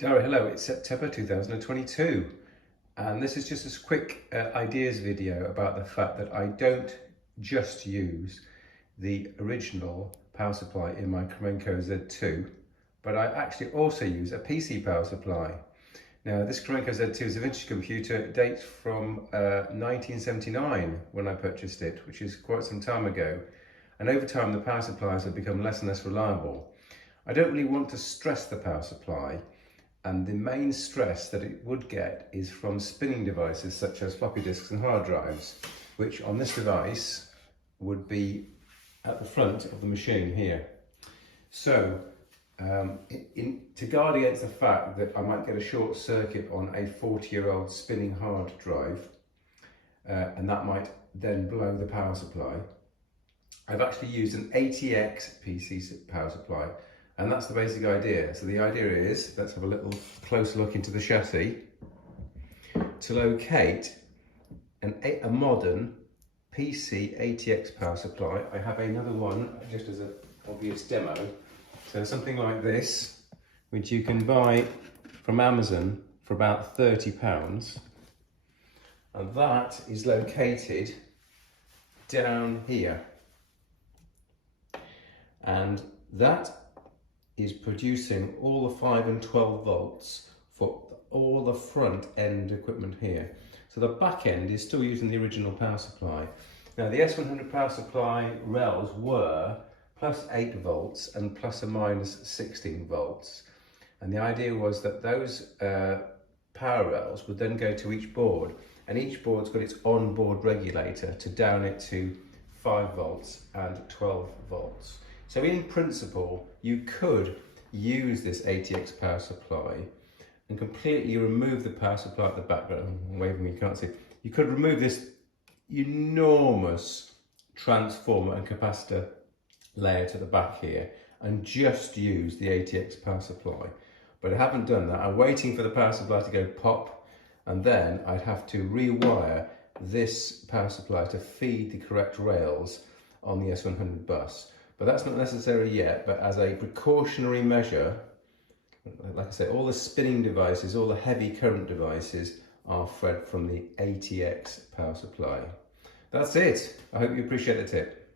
Hello, it's September 2022 and this is just a quick ideas video about the fact that I don't just use the original power supply in my Cromemco Z2, but I actually also use a PC power supply. Now this Cromemco Z2 is a vintage computer. It dates from 1979 when I purchased it, which is quite some time ago, and over time the power supplies have become less and less reliable. I don't really want to stress the power supply, and the main stress that it would get is from spinning devices such as floppy disks and hard drives, which on this device would be at the front of the machine here. So to guard against the fact that I might get a short circuit on a 40-year-old spinning hard drive, and that might then blow the power supply, I've actually used an ATX PC power supply. And that's the basic idea. So the idea is, let's have a little closer look into the chassis, to locate a modern PC ATX power supply. I have another one just as an obvious demo. So something like this, which you can buy from Amazon for about £30. And that is located down here. And that is producing all the 5 and 12 volts for all the front end equipment here. So the back end is still using the original power supply. Now the S100 power supply rails were plus 8 volts and plus or minus 16 volts. And the idea was that those power rails would then go to each board, and each board's got its onboard regulator to down it to 5 volts and 12 volts. So in principle, you could use this ATX power supply and completely remove the power supply at the back. I'm waving, you can't see. You could remove this enormous transformer and capacitor layer to the back here and just use the ATX power supply. But I haven't done that. I'm waiting for the power supply to go pop, and then I'd have to rewire this power supply to feed the correct rails on the S100 bus. But that's not necessary yet, but as a precautionary measure, like I say, all the spinning devices, all the heavy current devices are fed from the ATX power supply. That's it. I hope you appreciate the tip.